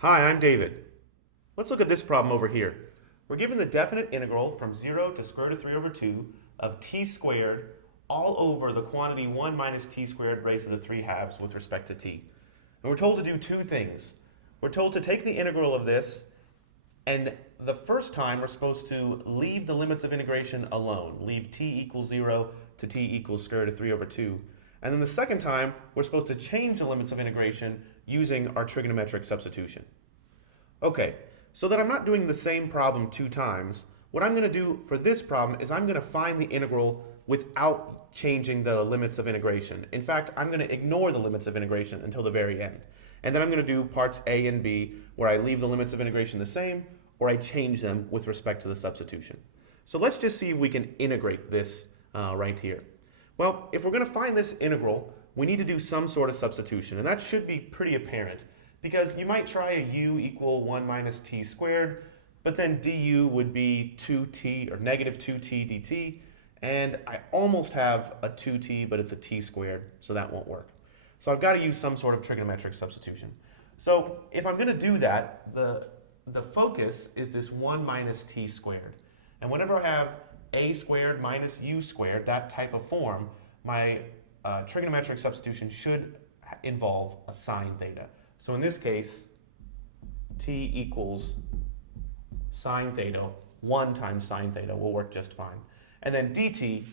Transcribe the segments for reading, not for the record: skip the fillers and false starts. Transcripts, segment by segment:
Hi, I'm David. Let's look at this problem over here. We're given the definite integral from 0 to square root of 3 over 2 of t squared all over the quantity 1 minus t squared raised to the 3 halves with respect to t. And we're told to do two things. We're told to take the integral of this, and the first time we're supposed to leave the limits of integration alone. Leave t equals 0 to t equals square root of 3 over 2. And then the second time, we're supposed to change the limits of integration using our trigonometric substitution. Okay, so that I'm not doing the same problem two times, what I'm going to do for this problem is I'm going to find the integral without changing the limits of integration. In fact, I'm going to ignore the limits of integration until the very end. And then I'm going to do parts A and B where I leave the limits of integration the same or I change them with respect to the substitution. So let's just see if we can integrate this right here. Well, if we're going to find this integral, we need to do some sort of substitution, and that should be pretty apparent because you might try a u equal 1 minus t squared, but then du would be 2t or negative 2t dt, and I almost have a 2t, but it's a t squared, so that won't work. So I've got to use some sort of trigonometric substitution. So if I'm going to do that, the focus is this 1 minus t squared. And whenever I have a squared minus u squared, that type of form, my trigonometric substitution should involve a sine theta. So in this case, t equals sine theta, 1 times sine theta will work just fine. And then dt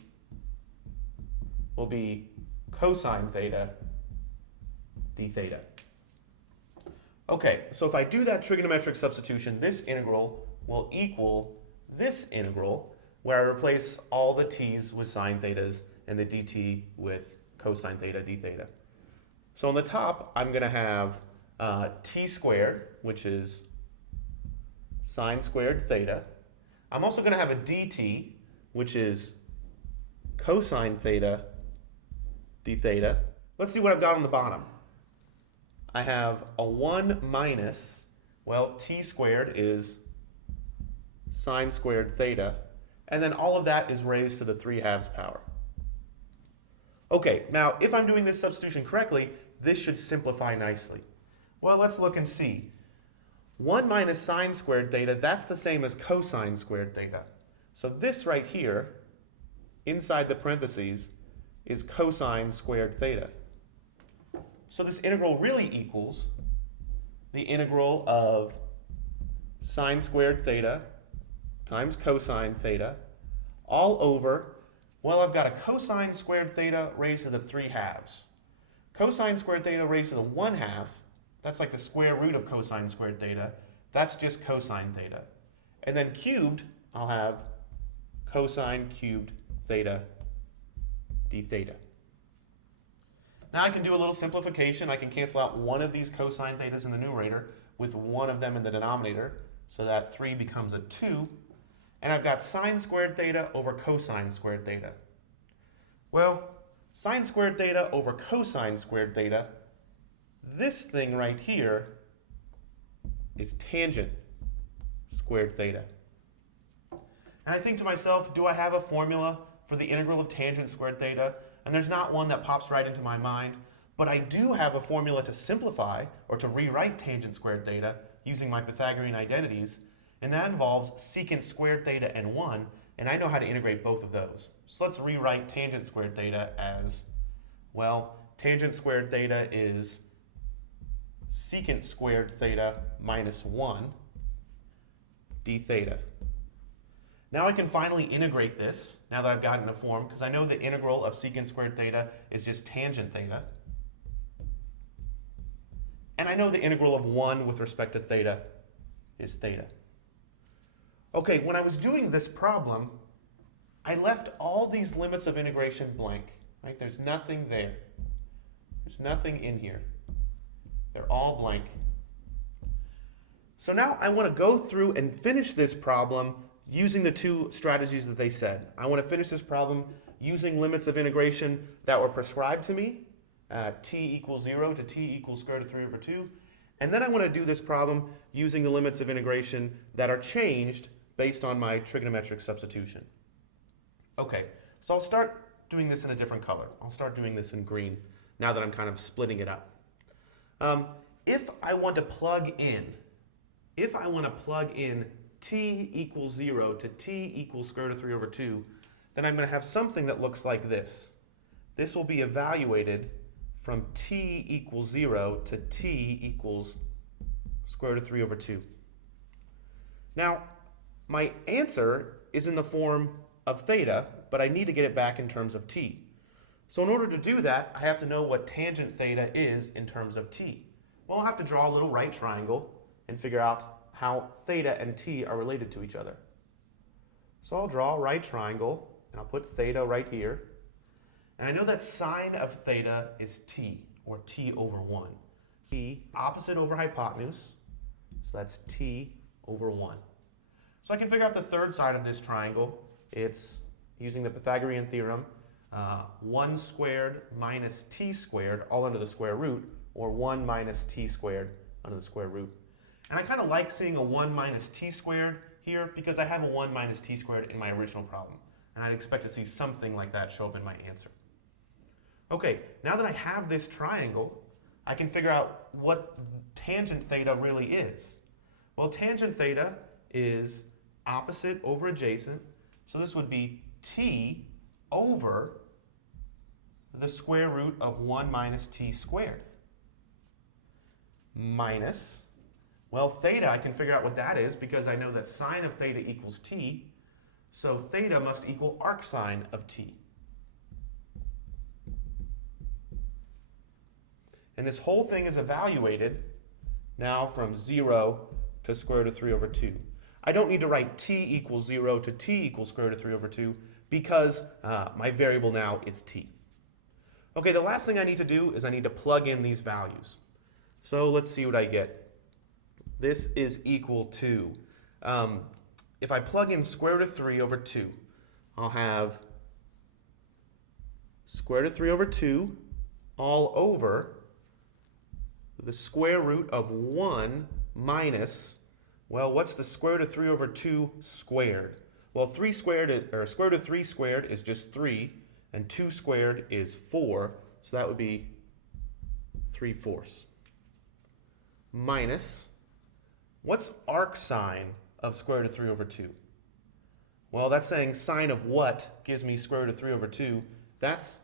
will be cosine theta d theta. Okay, so if I do that trigonometric substitution, this integral will equal this integral, where I replace all the t's with sine thetas and the dt with cosine theta d theta. So on the top, I'm going to have t squared, which is sine squared theta. I'm also going to have a dt, which is cosine theta d theta. Let's see what I've got on the bottom. I have a 1 minus, well, t squared is sine squared theta, and then all of that is raised to the 3 halves power. Okay, now if I'm doing this substitution correctly, this should simplify nicely. Well, let's look and see. 1 minus sine squared theta, that's the same as cosine squared theta. So this right here, inside the parentheses, is cosine squared theta. So this integral really equals the integral of sine squared theta times cosine theta all over, well, I've got a cosine squared theta raised to the 3 halves. Cosine squared theta raised to the 1 half, that's like the square root of cosine squared theta. That's just cosine theta. And then cubed, I'll have cosine cubed theta d theta. Now I can do a little simplification. I can cancel out one of these cosine thetas in the numerator with one of them in the denominator, so that 3 becomes a 2. And I've got sine squared theta over cosine squared theta. Well, sine squared theta over cosine squared theta, this thing right here is tangent squared theta. And I think to myself, do I have a formula for the integral of tangent squared theta? And there's not one that pops right into my mind, but I do have a formula to simplify or to rewrite tangent squared theta using my Pythagorean identities, and that involves secant squared theta and 1, and I know how to integrate both of those. So let's rewrite tangent squared theta as, well, tangent squared theta is secant squared theta minus 1 d theta. Now I can finally integrate this, now that I've gotten a form, because I know the integral of secant squared theta is just tangent theta. And I know the integral of 1 with respect to theta is theta. Okay, when I was doing this problem, I left all these limits of integration blank. Right? There's nothing there. There's nothing in here. They're all blank. So now I want to go through and finish this problem using the two strategies that they said. I want to finish this problem using limits of integration that were prescribed to me, t equals 0 to t equals square root of 3 over 2. And then I want to do this problem using the limits of integration that are changed based on my trigonometric substitution. Okay, so I'll start doing this in a different color. I'll start doing this in green now that I'm kind of splitting it up. if I want to plug in t equals 0 to t equals square root of 3 over 2, then I'm going to have something that looks like this. This will be evaluated from t equals 0 to t equals square root of 3 over 2. Now, my answer is in the form of theta, but I need to get it back in terms of t. So in order to do that, I have to know what tangent theta is in terms of t. Well, I'll have to draw a little right triangle and figure out how theta and t are related to each other. So I'll draw a right triangle, and I'll put theta right here. And I know that sine of theta is t, or t over 1. T opposite over hypotenuse, so that's t over 1. So I can figure out the third side of this triangle. It's, using the Pythagorean Theorem, 1 squared minus t squared, all under the square root, or 1 minus t squared under the square root. And I kind of like seeing a 1 minus t squared here because I have a 1 minus t squared in my original problem. And I'd expect to see something like that show up in my answer. Okay, now that I have this triangle, I can figure out what tangent theta really is. Well, tangent theta is opposite over adjacent, so this would be t over the square root of 1 minus t squared. Minus, well, theta, I can figure out what that is because I know that sine of theta equals t, so theta must equal arcsine of t. And this whole thing is evaluated now from 0 to square root of 3 over 2. I don't need to write t equals 0 to t equals square root of 3 over 2 because my variable now is t. Okay, the last thing I need to do is I need to plug in these values. So let's see what I get. This is equal to, if I plug in square root of 3 over 2, I'll have square root of 3 over 2 all over the square root of 1 minus, well, what's the square root of 3 over 2 squared? Well, 3 squared, or square root of 3 squared is just 3, and 2 squared is 4, so that would be 3/4. Minus, what's arcsine of square root of 3 over 2? Well, that's saying sine of what gives me square root of 3 over 2? That's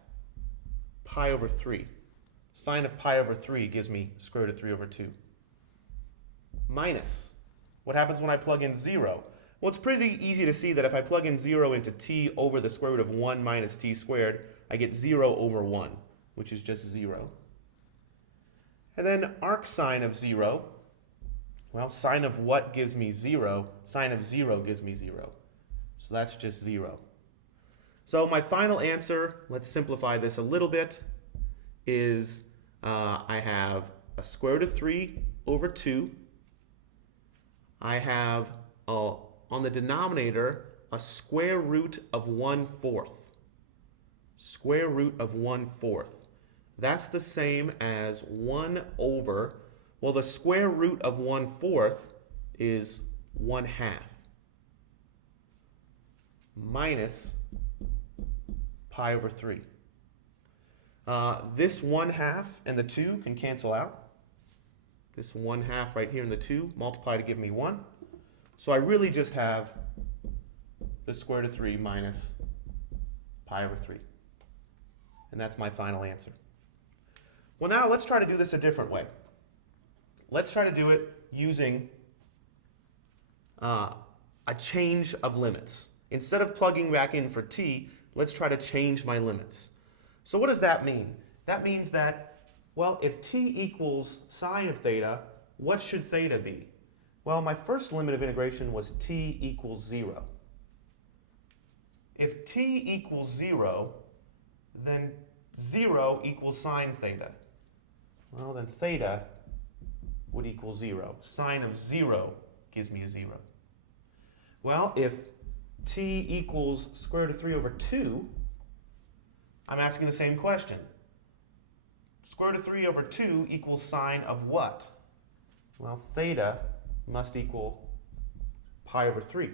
pi over 3. Sine of pi over 3 gives me square root of 3 over 2. Minus, what happens when I plug in 0? Well, it's pretty easy to see that if I plug in 0 into t over the square root of 1 minus t squared, I get 0 over 1, which is just 0. And then arcsine of 0, well, sine of what gives me 0? Sine of 0 gives me 0. So that's just 0. So my final answer, let's simplify this a little bit, is I have a square root of 3 over 2. I have, on the denominator, a square root of 1/4. Square root of 1/4. That's the same as 1 over, well, the square root of 1/4 is 1/2 minus pi over 3. This 1/2 and the 2 can cancel out. This 1/2 right here and the 2 multiply to give me 1. So I really just have the square root of 3 minus pi over 3. And that's my final answer. Well, now let's try to do this a different way. Let's try to do it using a change of limits. Instead of plugging back in for t, let's try to change my limits. So what does that mean? That means that, well, if t equals sine of theta, what should theta be? Well, my first limit of integration was t equals 0. If t equals 0, then 0 equals sine theta. Well, then theta would equal 0. Sine of 0 gives me a 0. Well, if t equals square root of 3 over 2, I'm asking the same question. Square root of 3 over 2 equals sine of what? Well, theta must equal pi over 3.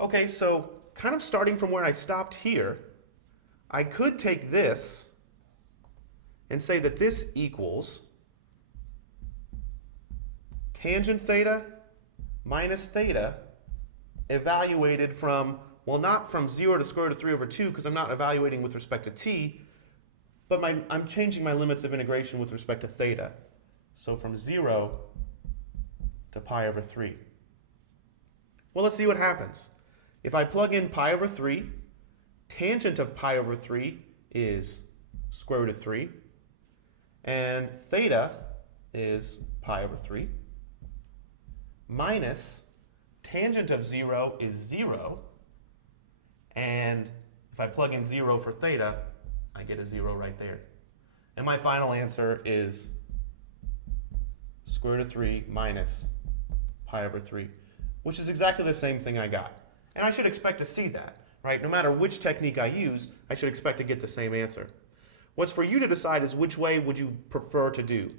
Okay, so kind of starting from where I stopped here, I could take this and say that this equals tangent theta minus theta evaluated from, well, not from 0 to square root of 3 over 2, because I'm not evaluating with respect to t, but I'm changing my limits of integration with respect to theta. So from 0 to pi over 3. Well, let's see what happens. If I plug in pi over 3, tangent of pi over 3 is square root of 3, and theta is pi over 3, minus tangent of 0 is 0, and if I plug in 0 for theta, I get a 0 right there. And my final answer is square root of 3 minus pi over 3, which is exactly the same thing I got. And I should expect to see that, right? No matter which technique I use, I should expect to get the same answer. What's for you to decide is which way would you prefer to do.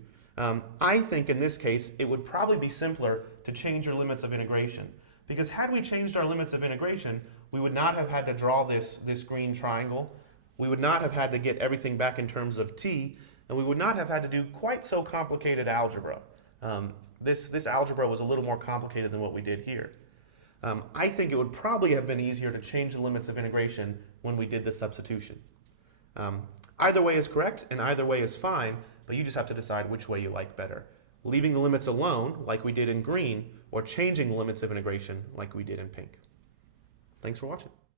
I think in this case, it would probably be simpler to change your limits of integration. Because had we changed our limits of integration, we would not have had to draw this green triangle. We would not have had to get everything back in terms of t, and we would not have had to do quite so complicated algebra. This algebra was a little more complicated than what we did here. I think it would probably have been easier to change the limits of integration when we did the substitution. Either way is correct and either way is fine, but you just have to decide which way you like better. Leaving the limits alone, like we did in green, or changing the limits of integration, like we did in pink. Thanks for watching.